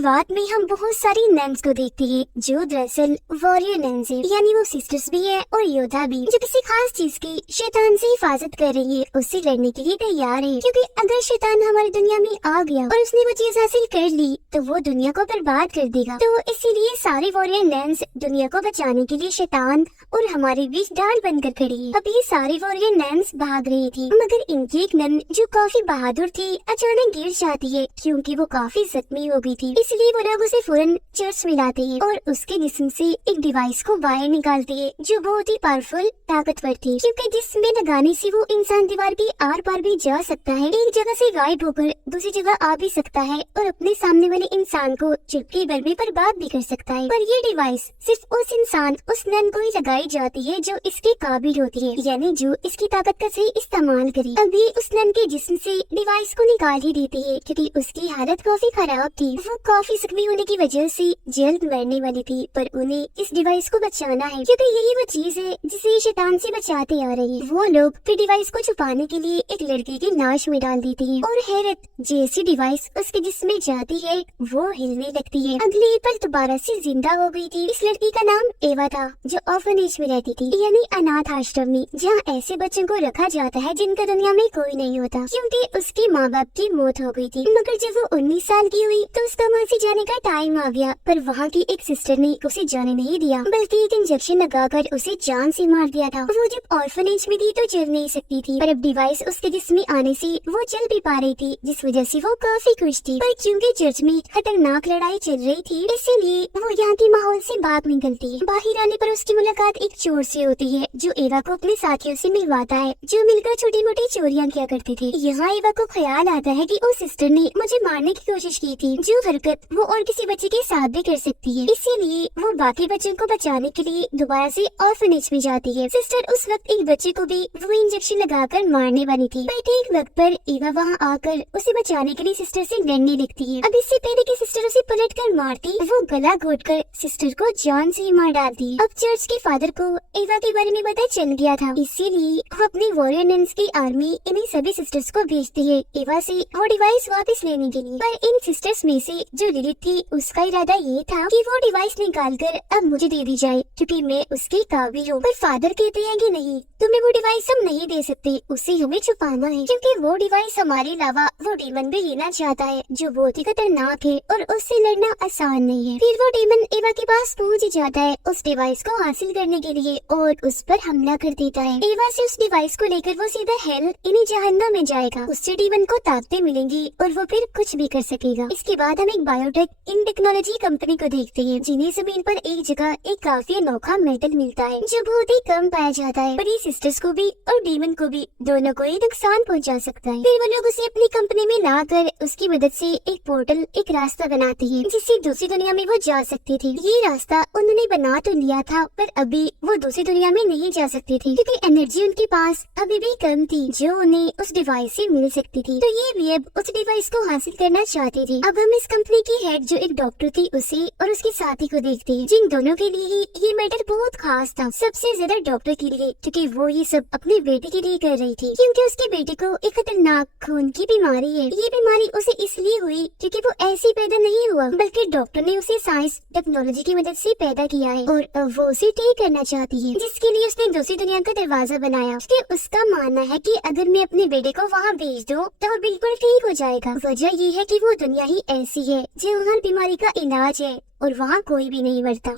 शुरुआत में हम बहुत सारी नन्स को देखते हैं जो दरअसल वॉरियर नन्स है, यानी वो सिस्टर्स भी है और योद्धा भी, जो किसी खास चीज की शैतान से हिफाजत कर रही है, उससे लड़ने के लिए तैयार है। क्योंकि अगर शैतान हमारी दुनिया में आ गया और उसने वो चीज हासिल कर ली तो वो दुनिया को बर्बाद कर देगा। तो इसीलिए सारे वॉरियर नन्स दुनिया को बचाने के लिए शैतान और हमारे बीच डाल बनकर खड़ी है। अब ये सारी वॉरियर नन्स भाग रही थी, मगर इनकी एक नन जो काफी बहादुर थी अचानक गिर जाती है क्योंकि वो काफी जख्मी हो गई थी। इसलिए वो लोग उसे फौरन चर्च में लाते हैं और उसके जिस्म से एक डिवाइस को बाहर निकालती है जो बहुत ही पावरफुल ताकतवर थी, क्योंकि जिसमें लगाने से वो इंसान दीवार के आर पार भी जा सकता है, एक जगह से गायब होकर दूसरी जगह आ भी सकता है और अपने सामने वाले इंसान को चुटकी भर में बर्बाद भी कर सकता है। पर ये डिवाइस सिर्फ उस इंसान उस नन को ही लगाई जाती है जो इसके काबिल होती है, यानी जो इसकी ताकत का सही इस्तेमाल करे। अभी उस नन के जिस्म से डिवाइस को निकाल ही देती है क्योंकि उसकी हालत काफी खराब थी। वो काफी जख्मी होने की वजह से जल्द मरने वाली थी, पर उन्हें इस डिवाइस को बचाना है क्योंकि यही वो चीज है जिसे शैतान से बचाते आ रही है। वो लोग फिर डिवाइस को छुपाने के लिए एक लड़के की नाश में डाल देते हैं और हैरत जैसी डिवाइस उसके जिस्म में जाती है वो हिलने लगती है। अगले पल दोबारा से जिंदा हो गई थी। इस लड़की का नाम एवा था जो ऑर्फनेज में रहती थी, यानी अनाथ आश्रम में, जहाँ ऐसे बच्चों को रखा जाता है जिनका दुनिया में कोई नहीं होता, क्योंकि उसके माँ बाप की मौत हो गई थी। मगर जब वो 19 साल की हुई तो उसका वहाँ से जाने का टाइम आ गया, पर वहाँ की एक सिस्टर ने उसे जाने नहीं दिया, बल्कि एक इंजेक्शन लगाकर उसे जान से मार दिया था। वो जब ऑर्फनेज में थी तो चल नहीं सकती थी, पर अब डिवाइस उसके जिस्म में आने से वो चल भी पा रही थी, जिस वजह से वो काफी खुश थी। पर क्योंकि चर्च में खतरनाक लड़ाई चल रही थी, इसीलिए वो यहाँ के माहौल से बाहर निकलती है। बाहर आने पर उसकी मुलाकात एक चोर से होती है जो एवा को अपने साथियों से मिलवाता है, जो मिलकर छोटी मोटी चोरियां किया करते थे। यहाँ एवा को ख्याल आता है कि उस सिस्टर ने मुझे मारने की कोशिश की थी, जो हरकत वो और किसी बच्चे के साथ भी कर सकती है, इसीलिए वो बाकी बच्चों को बचाने के लिए दोबारा से ऑर्फनेज में जाती है। सिस्टर उस वक्त एक बच्चे को भी वो इंजेक्शन लगाकर मारने वाली थी, पर ठीक वक्त पर एवा वहाँ आकर उसे बचाने के लिए सिस्टर से लड़ने लगती है। अब इससे पहले कि सिस्टर उसे पलट कर मारती, वो गला घोटकर सिस्टर को जान से मार डालती। अब चर्च के फादर को एवा के बारे में पता चल गया था, इसीलिए वो अपनी वॉरियर नन्स की आर्मी इन्हीं सभी सिस्टर्स को भेजती है एवा से वो डिवाइस वापस लेने के लिए। पर इन सिस्टर्स में से जो लिलिथ थी उसका इरादा ये था कि वो डिवाइस निकाल कर अब मुझे दे दी जाए क्योंकि मैं उसके काबिल हूँ। पर फादर कहते हैं कि नहीं, तुम्हें वो डिवाइस हम नहीं दे सकते, उसे हमें छुपाना है क्योंकि वो डिवाइस हमारे अलावा वो डीमन भी लेना चाहता है जो बहुत ही खतरनाक है और उससे लड़ना आसान नहीं है। फिर वो डीमन एवा के पास पहुँच जाता है उस डिवाइस को हासिल करने के लिए और उस पर हमला कर देता है। एवा से उस डिवाइस को लेकर वो सीधा हेल इन्हीं जहन्नम में जाएगा, उससे डीमन को ताकतें मिलेंगी और वो फिर कुछ भी कर सकेगा। इसके बाद हम एक बायोटेक इन टेक्नोलॉजी कंपनी को देखते हैं जिन्हें जमीन पर एक जगह एक काफी अनोखा मेटल मिलता है जो बहुत ही कम पाया जाता है, पर ये सिस्टर्स को भी और डीमन को भी दोनों को ही नुकसान पहुंचा सकता है। फिर वो लोग उसे अपनी कंपनी में लाकर उसकी मदद से एक पोर्टल, एक रास्ता बनाते हैं जिससे दूसरी दुनिया में वो जा सकती थी। ये रास्ता उन्होंने बना तो लिया था, पर अभी वो दूसरी दुनिया में नहीं जा सकती थी क्योंकि एनर्जी उनके पास अभी भी कम थी जो उन्हें उस डिवाइस से मिल सकती थी। तो ये भी अब उस डिवाइस को हासिल करना चाहती थी। अब हम इस कंपनी की हेड जो एक डॉक्टर थी उसे और उसके साथी को देखते हैं, जिन दोनों के लिए ही ये मैटर बहुत खास था, सबसे ज्यादा डॉक्टर के लिए, क्योंकि वो ये सब अपने बेटे के लिए कर रही थी क्योंकि उसके बेटे को एक खतरनाक खून की बीमारी है। ये बीमारी उसे इसलिए हुई क्योंकि वो ऐसे पैदा नहीं हुआ, बल्कि डॉक्टर ने उसे साइंस टेक्नोलॉजी की मदद से पैदा किया है और अब वो उसे ठीक करना चाहती है, जिसके लिए उसने दूसरी दुनिया का दरवाजा बनाया। उसका मानना है कि अगर मैं अपने बेटे को वहाँ भेज दूँ तो वो बिल्कुल ठीक हो जाएगा। वजह ये है कि वो दुनिया ही ऐसी है जो हर बीमारी का इलाज है और वहाँ कोई भी नहीं मरता।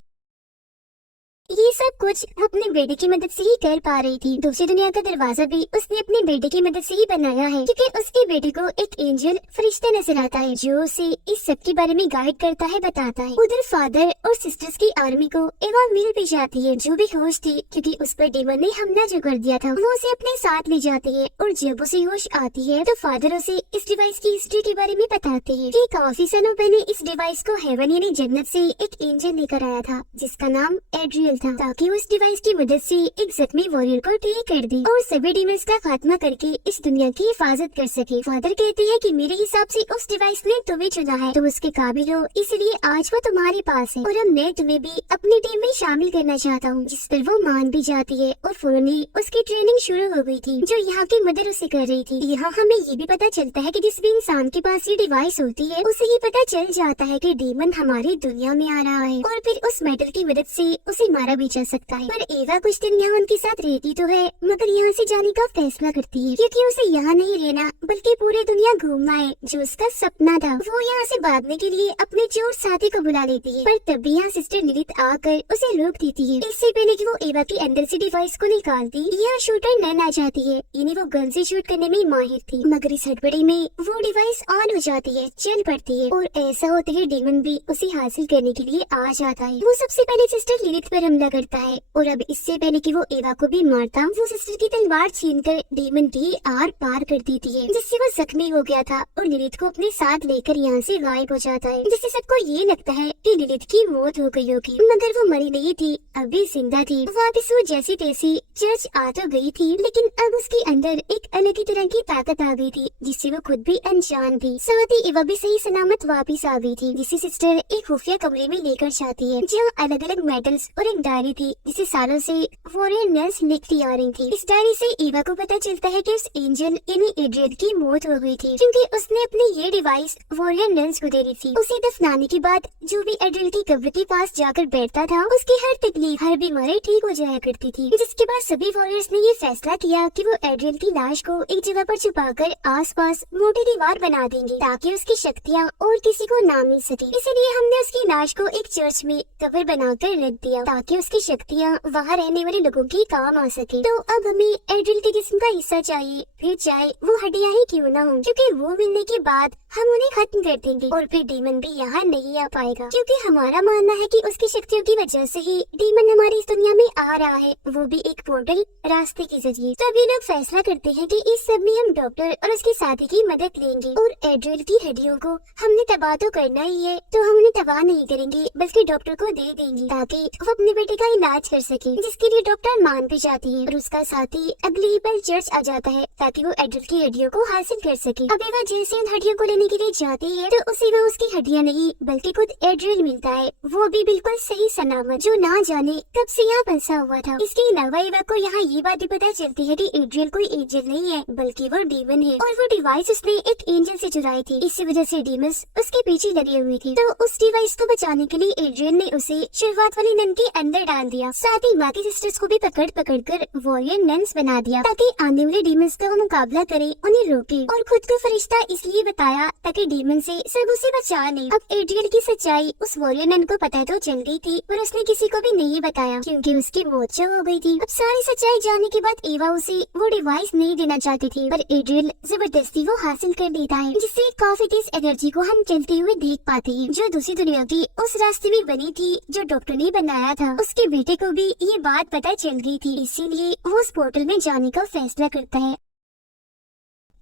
ये सब कुछ वो अपने बेटे की मदद से ही कर पा रही थी। दूसरी दुनिया का दरवाजा भी उसने अपने बेटे की मदद से ही बनाया है क्योंकि उसके बेटे को एक एंजल फरिश्ता नजर आता है जो उसे इस सब के बारे में गाइड करता है, बताता है। उधर फादर और सिस्टर्स की आर्मी को एवा मिल भी जाती है जो भी होश थी क्योंकि उस पर डीमन ने हमला जो कर दिया था। वो उसे अपने साथ ले जाती है और जब उसे होश आती है तो फादर उसे इस डिवाइस की हिस्ट्री के बारे में बताते हैं कि काफी सालों पहले इस डिवाइस को हेवन यानी जन्नत से एक एंजल लेकर आया था जिसका नाम एड्रियल था ताकि उस डिवाइस की मदद से एक जख्मी वॉरियर को ठीक कर दे और सभी डीमंस का खात्मा करके इस दुनिया की हिफाजत कर सके। फादर कहती है कि मेरे हिसाब से उस डिवाइस ने तुम्हें चुना है, तुम उसके काबिल हो, इसलिए आज वो तुम्हारे पास है और अब मैं तुम्हें भी अपनी टीम में शामिल करना चाहता हूँ। जिस पर वो मान भी जाती है और फौरन ही उसकी ट्रेनिंग शुरू हो गई थी जो यहाँ की मदर उसे कर रही थी। यहाँ हमें ये भी पता चलता है कि जिस भी इंसान के पास ये डिवाइस होती है उसे ये पता चल जाता है कि डीमन हमारी दुनिया में आ रहा है और फिर उस मेटल की मदद से उसे मारा भी जा सकता है। पर एवा कुछ दिन यहाँ उनके साथ रहती तो है मगर यहाँ से जाने का फैसला करती है क्योंकि उसे यहाँ नहीं रहना बल्कि पूरी दुनिया घूमना है जो उसका सपना था। वो यहाँ से भागने के लिए अपने चोर साथी को बुला लेती है पर तब भी यहाँ सिस्टर लिलिथ आकर उसे रोक देती है। इससे पहले कि वो एवा के अंदर से डिवाइस को निकालती यहाँ शूटर नैन आ जाती है। यानी वो गन से शूट करने में माहिर थी मगर इस हड़बड़ी में वो डिवाइस ऑन हो जाती है, चल पड़ती है और ऐसा होते ही डीमन भी उसे हासिल करने के लिए आ जाता है। वो सबसे पहले सिस्टर लिलिथ पर हमला करता है और अब इससे पहले कि वो एवा को भी मारता वो सिस्टर की तलवार छीनकर डीमन की आर पार कर देती है जिससे वो जख्मी हो गया था और लिलिथ को अपने साथ लेकर यहाँ से गायब हो जाता है जिससे सबको ये लगता है कि लिलिथ की मौत हो गई होगी मगर वो मरी नहीं थी, अभी जिंदा थी। वापिस वो जैसी तैसी चर्च आ तो गई थी लेकिन अब उसके अंदर एक अलग ही तरह की ताकत आ गई थी जिससे वो खुद भी अनजान थी। साथ ही एवा भी सही सलामत वापिस आ गई थी जिसे सिस्टर एक खुफिया कमरे में लेकर जाती है जहाँ अलग अलग मेडल्स और एक डायरी थी जिसे सालों से वॉरियर नर्स लिखती आ रही थी। इस डायरी से एवा को पता चलता है कि उस एंजल यानी एड्रियन की मौत हो गई थी क्योंकि उसने अपने ये डिवाइस वॉरियर नर्स को दे दी थी। उसे दफनाने के बाद जो भी एड्रियन की कब्र के पास जाकर बैठता था उसकी हर तकलीफ हर बीमारी ठीक हो जाया करती थी जिसके बाद सभी वॉरियर्स ने ये फैसला किया कि वो एड्रियन की लाश को एक जगह पर छुपाकर आसपास मोटी दीवार बना देंगे ताकि उसकी शक्तियाँ और किसी को ना मिल सके। इसलिए हमने उसकी लाश को एक चर्च में कब्र बनाकर रख दिया ताकि उसकी शक्तियाँ वहाँ रहने वाले लोगों के काम आ सके। तो अब हमें एड्रियन के जिस्म का हिस्सा चाहिए, फिर चाहे वो हड्डियाँ ही क्यों ना हो, क्योंकि वो मिलने के बाद हम उन्हें खत्म कर देंगे और फिर डीमन भी यहाँ नहीं आ पाएगा क्योंकि हमारा मानना है कि उसकी शक्तियों की वजह से ही डीमन हमारी इस दुनिया में आ रहा है, वो भी एक पोर्टल रास्ते के जरिए। तो अभी लोग फैसला करते हैं कि इस सब में हम डॉक्टर और उसके साथी की मदद लेंगे और एड्रियन की हड्डियों को हमने तबाह तो करना ही है तो हम उन्हें तबाह नहीं करेंगे बल्कि डॉक्टर को दे देंगे ताकि वो अपने बेटे का इलाज कर सके, जिसके लिए डॉक्टर मान भी जाती है और उसका साथी अगले ही पल चर्च आ जाता है ताकि वो एड्रियन की हड्डियों को हासिल कर सके। अब एवा जैसे उन हड्डियों को लेने के लिए जाती है तो उसे वहाँ उसकी हड्डियाँ नहीं बल्कि खुद एड्रियन मिलता है, वो भी बिल्कुल सही सलामत जो ना जाने कब से यहाँ फंसा हुआ था। इसके अलावा एवा को यहाँ ये बात भी पता चलती है कि एड्रियन कोई एंजल नहीं है बल्कि वो डीमन है और वो डिवाइस उसने एक एंजल से चुराई थी, इसी वजह से डीमंस उसके पीछे लगे हुए थे। तो उस डिवाइस को बचाने के लिए एड्रियन ने उसे शुरुआत वाली नन के अंदर डाल दिया, साथ ही बाकी सिस्टर्स को भी पकड़ कर वॉरियर नन्स बना दिया ताकि आने वाले डीमंस का मुकाबला करे, उन्हें रोके और खुद को फरिश्ता इसलिए बताया ताकि डीमन से सब उसे बचा ले। अब एड्रियन की सच्चाई उस वॉरियर नन को पता तो चल गई थी पर उसने किसी को भी नहीं बताया क्योंकि उसकी मौत हो गई थी। अब सारी सच्चाई जानने के बाद एवा उसे वो डिवाइस नहीं देना चाहती थी पर एड्रियन जबरदस्ती वो हासिल कर लेता है जिससे काफी तेज एनर्जी को हम चलते हुए देख पाते हैं जो दूसरी दुनिया की उस रास्ते में बनी थी जो डॉक्टर ने बनाया था। उसके बेटे को भी ये बात पता चल गई थी इसीलिए वो उस पोर्टल में जाने का फैसला करता है।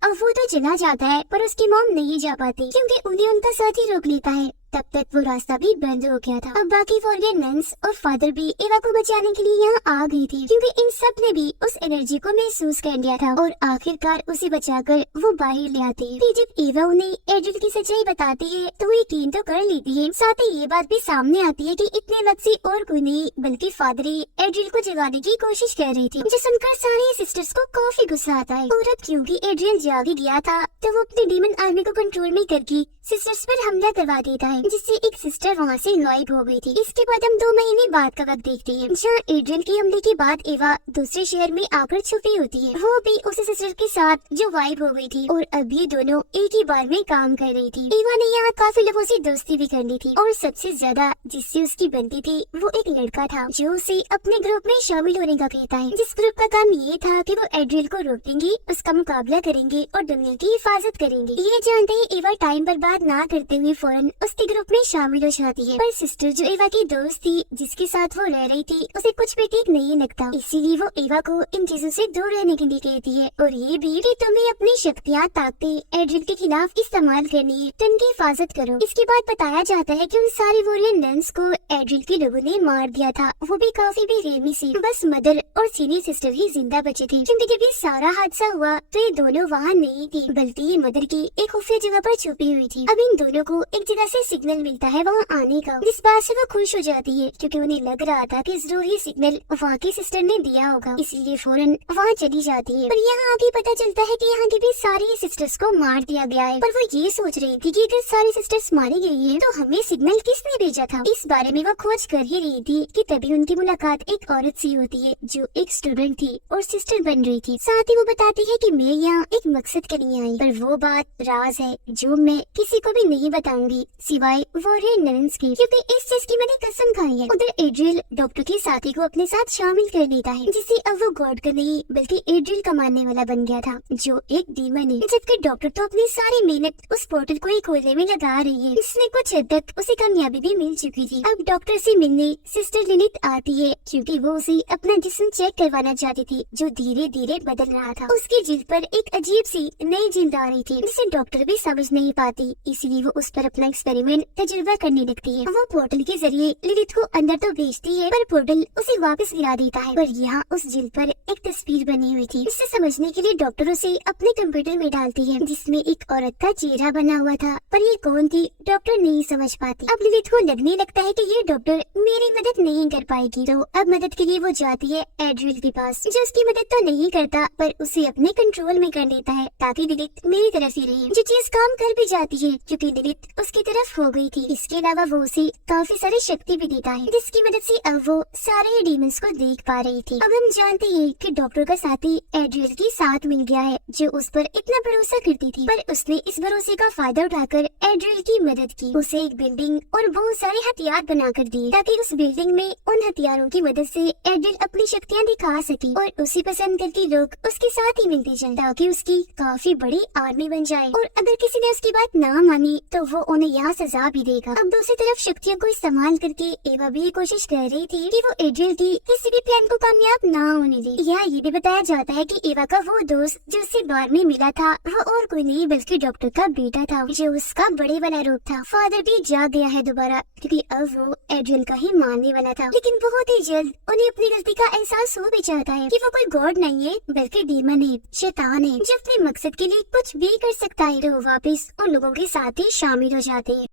अब वो तो चला जाता है पर उसकी मॉम नहीं जा पाती क्योंकि उन्हें उनका साथी रोक लेता है। तब तक वो रास्ता भी बंद हो गया था। अब बाकी वॉरियर नन्स और फादर भी एवा को बचाने के लिए यहाँ आ गई थी क्योंकि इन सब ने भी उस एनर्जी को महसूस कर लिया था और आखिरकार उसे बचाकर वो बाहर ले आते हैं। फिर जब एवा उन्हें एड्रियन की सच्चाई बताती है तो वो यकीन तो कर लेती है, साथ ही ये बात भी सामने आती है कि इतने वक्त से और कोई नहीं बल्कि फादर ही एड्रियन को जगाने की कोशिश कर रही थी, जो सुनकर सारी सिस्टर्स को काफी गुस्सा आता है। और अब क्योंकि एड्रियन जाग ही गया था तो वो अपनी डीमन आर्मी को कंट्रोल में करके सिस्टर्स पर हमला करवा देता है जिससे एक सिस्टर वहाँ से गायब हो गई थी। इसके बाद हम 2 महीने बाद का वक्त देखते हैं जहाँ एड्रियन के हमले के बाद एवा दूसरे शहर में आकर छुपी होती है, वो भी उसी सिस्टर के साथ जो गायब हो गई थी और अब ये दोनों एक ही बार में काम कर रही थी। एवा ने यहाँ काफी लोगों से दोस्ती भी कर ली थी और सबसे ज्यादा जिससे उसकी बनती थी वो एक लड़का था जो उसे अपने ग्रुप में शामिल होने का कहता है, जिस ग्रुप का काम ये था कि वो एड्रियन को रोकेंगे, उसका मुकाबला करेंगे और दुनिया की हिफाजत करेंगे। ये जानते ही एवा टाइम बर्बाद ना करते हुए फौरन उसके ग्रुप में शामिल हो जाती है। पर सिस्टर जो एवा की दोस्त थी, जिसके साथ वो रह रही थी, उसे कुछ भी ठीक नहीं लगता, इसीलिए वो एवा को इन चीजों से दूर रहने के लिए कहती है और ये भी कि तुम्हें अपनी शक्तियाँ ताकतें एड्रिल के खिलाफ इस्तेमाल करनी है, तो उनकी हिफाजत करो। इसके बाद बताया जाता है कि उन सारी वॉरियर नन्स को एड्रिल के लोगों ने मार दिया था, वो भी काफी बेरहमी से। बस मदर और सीनियर सिस्टर ही जिंदा बचे थे, क्योंकि जब ये सारा हादसा हुआ तो ये दोनों वहाँ नहीं थी, बल्कि ये मदर की एक खुफिया जगह पर छुपी हुई थी। अब इन दोनों को एक जगह से सिग्नल मिलता है वहाँ आने का, जिस बात से वो खुश हो जाती है, क्योंकि उन्हें लग रहा था कि जरूर ये सिग्नल वहाँ की सिस्टर ने दिया होगा, इसीलिए फौरन वहाँ चली जाती है। पर यहाँ आगे पता चलता है कि यहाँ की भी सारी सिस्टर्स को मार दिया गया है। पर वो ये सोच रही थी कि अगर सारी सिस्टर्स मारी गई है तो हमें सिग्नल किसने भेजा था। इस बारे में वो खोज कर ही रही थी कि तभी उनकी मुलाकात एक औरत से होती है जो एक स्टूडेंट थी और सिस्टर बन रही थी। साथ ही वो बताती है कि मैं यहाँ एक मकसद के लिए आई, पर वो बात राज है जो मैं किसी को भी नहीं बताऊंगी सिवाय वॉरियर नन्स के, क्योंकि इस चीज की मैंने कसम खाई है। उधर एड्रिल डॉक्टर के साथी को अपने साथ शामिल कर लेता है, जिसे अब वो गॉड का नहीं बल्कि एड्रिल का मानने वाला बन गया था, जो एक डीमन है। जबकि डॉक्टर तो अपनी सारी मेहनत उस पोर्टल को ही खोलने में लगा रही है, इसमें कुछ हद तक उसे कामयाबी भी मिल चुकी थी। अब डॉक्टर से मिलने सिस्टर लिलिथ आती है, क्योंकि वो उसे अपना जिस्म चेक करवाना चाहती थी, जो धीरे धीरे बदल रहा था। उसकी जिल्द पर एक अजीब सी नई जिल्द आ रही थी, जिसे डॉक्टर भी समझ नहीं पाती, इसलिए वो उस पर अपना एक्सपेरिमेंट तजुर्बा करने लगती है। वो पोर्टल के जरिए लिलिथ को अंदर तो भेजती है, पर पोर्टल उसे वापस गिरा देता है। पर यहाँ उस जिल्द पर एक तस्वीर बनी हुई थी, इसे समझने के लिए डॉक्टर उसे अपने कंप्यूटर में डालती है, जिसमें एक औरत का चेहरा बना हुआ था, पर ये कौन थी डॉक्टर नहीं समझ पाती। अब लिलिथ को लगने लगता है कि ये डॉक्टर मेरी मदद नहीं कर पाएगी, तो अब मदद के लिए वो जाती है एड्रिल के पास, जो उसकी मदद तो नहीं करता पर उसे अपने कंट्रोल में कर लेता है, ताकि लिलिथ मेरी तरफ ही रहे। जो चीज काम कर भी जाती है, क्योंकि लिलिथ उसकी तरफ हो गई थी। इसके अलावा वो उसे काफी सारी शक्ति भी देता है, जिसकी मदद से अब वो सारे डीमंस को देख पा रही थी। अब हम जानते हैं कि डॉक्टर का साथी एड्रिल के साथ मिल गया है, जो उस पर इतना भरोसा करती थी, पर उसने इस भरोसे का फायदा उठाकर एड्रिल की मदद की, उसे एक बिल्डिंग और बहुत सारे हथियार बनाकर दिए, ताकि उस बिल्डिंग में उन हथियारों की मदद से एड्रिल अपनी शक्तियाँ दिखा सके और उसे पसंद करके लोग उसके साथ ही मिलते जाएं, ताकि उसकी काफी बड़ी आर्मी बन जाए। और अगर किसी ने उसकी बात ना मानी तो वो उन्हें यहाँ सजा भी देगा। अब दूसरी तरफ शक्तियों को इस्तेमाल करके एवा भी ये कोशिश कर रही थी कि वो एड्रिल की किसी भी प्लान को कामयाब ना होने दे। यहाँ ये भी बताया जाता है कि एवा का वो दोस्त जो उससे बार में मिला था, वो और कोई नहीं बल्कि डॉक्टर का बेटा था, जो उसका बड़े वाला रूप था। फादर भी जाग गया है दोबारा, क्योंकि अब वो एड्रिल का ही मानने वाला था, लेकिन बहुत ही जल्द उन्हें अपनी गलती का एहसास हो भी जाता है कि वो कोई गॉड नहीं है बल्कि डीमन है, शैतान है, जो अपने मकसद के लिए कुछ भी कर सकता है। तो वापस उन लोगों के साथ ही शामिल हो जाते हैं।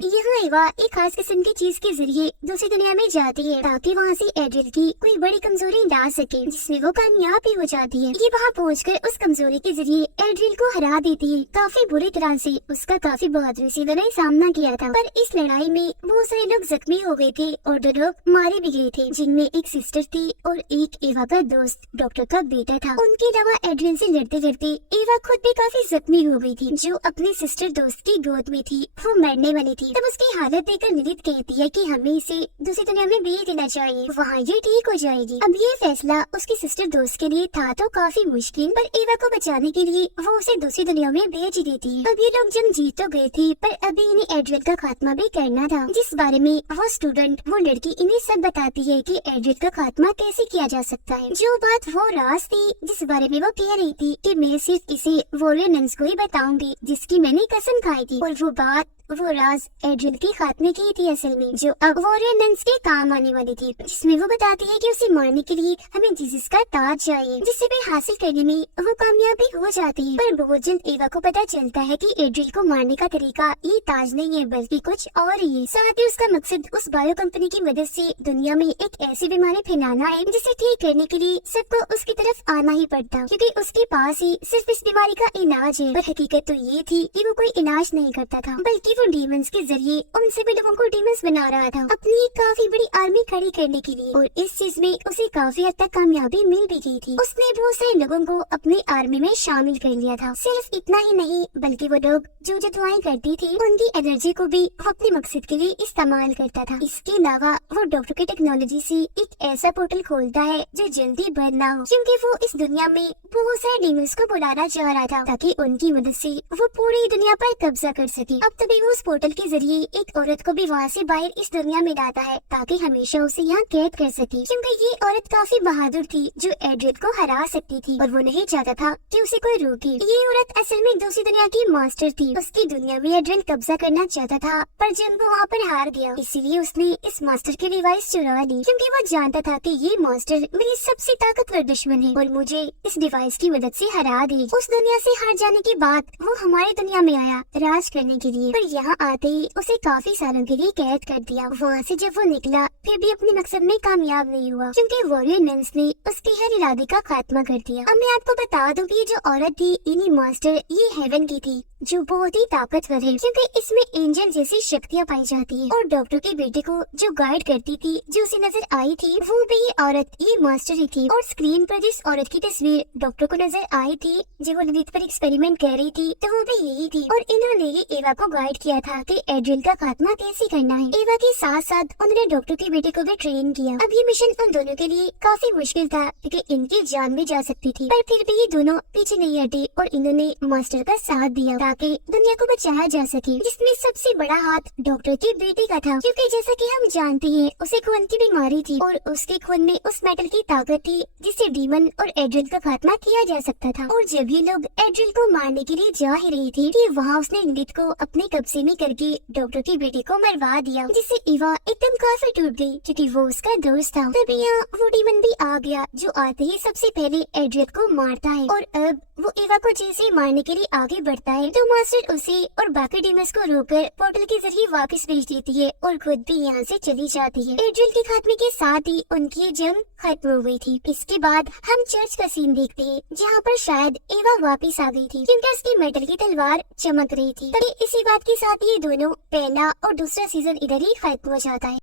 यहाँ एवा एक खास किस्म की चीज के जरिए दूसरी दुनिया में जाती है, ताकि वहाँ से एड्रिल की कोई बड़ी कमजोरी ला सके, जिसमें वो कामयाब भी हो जाती है। ये वहाँ पहुँचकर उस कमजोरी के जरिए एड्रिल को हरा देती है, काफी बुरी तरह से। उसका काफी बहादुरी से उन्होंने सामना किया था, पर इस लड़ाई में बहुत सारे लोग जख्मी हो गए थे और 2 लोग मारे भी गए थे, जिनमें एक सिस्टर थी और एक एवा का दोस्त डॉक्टर का बेटा था। उनके अलावा एड्रिल से लड़ते लड़ते एवा खुद भी काफी जख्मी हो गई थी, जो अपनी सिस्टर दोस्त की गोद में थी। वो मरने वाली थी। तब उसकी हालत देखकर लिलिथ कहती है कि हमें इसे दूसरी दुनिया में भेज देना चाहिए, वहाँ ये ठीक हो जाएगी। अब ये फैसला उसकी सिस्टर दोस्त के लिए था तो काफी मुश्किल, पर एवा को बचाने के लिए वो उसे दूसरी दुनिया में भेज देती है। अब ये लोग जंग जीत तो गए थे, पर अभी इन्हें एड्रिल का खात्मा भी करना था, जिस बारे में वो स्टूडेंट वो लड़की इन्हें सब बताती है कि एड्रिल का खात्मा कैसे किया जा सकता है। जो बात वो राज थी, जिस बारे में वो कह रही थी कि मैं सिर्फ इसे वॉरियर नन्स को ही बताऊंगी, जिसकी मैंने कसम खाई थी, और वो बात वो राज एड्रिल के खात्मे की थी असल में, जो अब वॉरियर नन्स के काम आने वाली थी, जिसमें वो बताती है कि उसे मारने के लिए हमें जीसस का ताज चाहिए, जिसे वे हासिल करने में वो कामयाब भी हो जाती है। पर बहुत जल्द एवा को पता चलता है कि एड्रिल को मारने का तरीका ये ताज नहीं है बल्कि कुछ और ही है। साथ ही उसका मकसद उस बायो कंपनी की मदद से दुनिया में एक ऐसी बीमारी फैलाना है, जिसे ठीक करने के लिए सबको उसकी तरफ आना ही पड़ता, क्योंकि उसके पास ही सिर्फ इस बीमारी का इलाज है। पर हकीकत तो ये थी कि वो कोई इलाज नहीं करता था, बल्कि डीमंस के जरिए उन सभी लोगों को डीमंस बना रहा था, अपनी एक काफी बड़ी आर्मी खड़ी करने के लिए। और इस चीज में उसे काफी हद तक कामयाबी मिल भी गई थी। उसने बहुत सारे लोगों को अपनी आर्मी में शामिल कर लिया था। सिर्फ इतना ही नहीं, बल्कि वो लोग जो दुआएं करती थी, उनकी एनर्जी को भी वो अपने मकसद के लिए इस्तेमाल करता था। इसके अलावा वो डॉक्टर की टेक्नोलॉजी से एक ऐसा पोर्टल खोलता है जो जल्दी बंद ना हो, क्योंकि वो इस दुनिया में बहुत सारे डीमंस को बुलाना चाह रहा था, ताकि उनकी मदद से वो पूरी दुनिया पर कब्जा कर सके। अब तभी वो उस पोर्टल के जरिए एक औरत को भी वहाँ से बाहर इस दुनिया में लाता है ताकि हमेशा उसे यहाँ कैद कर सके, क्योंकि ये औरत काफी बहादुर थी जो एड्रियल को हरा सकती थी और वो नहीं चाहता था कि उसे कोई रोके। ये औरत असल में दूसरी दुनिया की मास्टर थी। उसकी दुनिया में एड्रियल कब्जा करना चाहता था, पर जब वो वहाँ पर हार गया इसीलिए उसने इस मास्टर की डिवाइस चुरा ली, क्योंकि वो जानता था कि ये मास्टर मेरी सबसे ताकतवर दुश्मन है और मुझे इस डिवाइस की मदद से हरा देगी। उस दुनिया से हार जाने के बाद वो हमारी दुनिया में आया राज करने के लिए, पर यहाँ आते ही उसे काफी सालों के लिए कैद कर दिया। वहाँ से जब वो निकला फिर भी अपने मकसद में कामयाब नहीं हुआ, क्योंकि वॉरियर नंस ने उसके हर इरादे का खात्मा कर दिया। अब मैं आपको बता दूं कि ये जो औरत थी इन्हीं मास्टर ये हेवन की थी, जो बहुत ही ताकतवर है, क्योंकि इसमें एंजल जैसी शक्तियाँ पाई जाती है। और डॉक्टर के बेटे को जो गाइड करती थी, जो उसे नजर आई थी, वो भी ये औरत ये मास्टर ही थी। और स्क्रीन पर जिस औरत की तस्वीर डॉक्टर को नजर आई थी जो वो ललित पर एक्सपेरिमेंट कर रही थी, तो वो भी यही थी। और इन्होंने ही एवा को गाइड किया था कि एड्रियल का खात्मा कैसे करना है। एवा के साथ साथ उन्होंने डॉक्टर के बेटे को भी ट्रेन किया। अब ये मिशन उन दोनों के लिए काफी मुश्किल था क्योंकि इनकी जान भी जा सकती थी, पर फिर भी ये दोनों पीछे नहीं हटे और इन्होंने मास्टर का साथ दिया ताकि दुनिया को बचाया जा सके, जिसमें सबसे बड़ा हाथ डॉक्टर के बेटे का था, क्योंकि जैसा कि हम जानते हैं उसे खून की बीमारी थी और उसके खून में उस मेटल की ताकत थी जिससे डीमन और एड्रियल का खात्मा किया जा सकता था। और जब ये लोग एड्रियल को मारने के लिए जा ही रही थी कि वहाँ उसने लिलित को अपने कब्जे में करके डॉक्टर के बेटे को मरवा दिया, जिससे इवा एकदम काफी टूट गई क्योंकि वो उसका दोस्त था। तभी यहाँ वो डीमन भी आ गया जो आते ही सबसे पहले एड्रियल को मारता है। और अब वो इवा को जैसे मारने के लिए आगे बढ़ता है तो मास्टर उसे और बाकी डीमंस को रोककर पोर्टल के जरिए वापस भेज देती है और खुद भी यहाँ से चली जाती है। एड्रियल के खात्मे के साथ ही उनकी जंग खत्म हो गई थी। इसके बाद हम चर्च का सीन देखते हैं जहाँ पर शायद एवा वापस आ गई थी क्योंकि उसकी मेटल की तलवार चमक रही थी। तभी इसी बात के साथ ये दोनों पहला और दूसरा सीजन इधर ही खत्म हो जाता है।